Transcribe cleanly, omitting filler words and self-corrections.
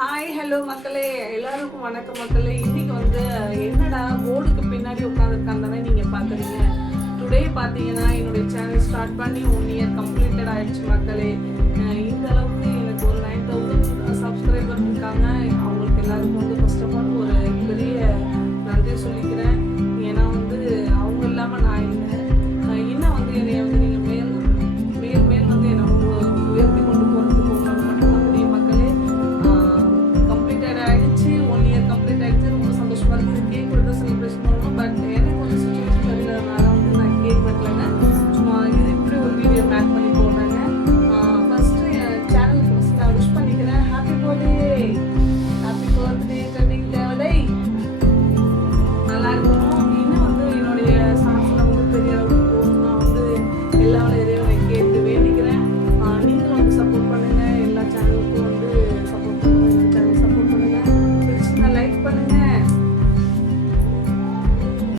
Hi hello மக்களே, எல்லாருக்கும் வணக்கம் மக்களே. இன்னைக்கு வந்து என்னடா போர்டுக்கு பின்னாடி உட்காந்துருக்காங்க தானே நீங்கள் பார்க்குறீங்க. டுடே பார்த்தீங்கன்னா என்னுடைய சேனல் ஸ்டார்ட் பண்ணி 1 இயர் கம்ப்ளீட்டட் ஆயிடுச்சு மக்களே.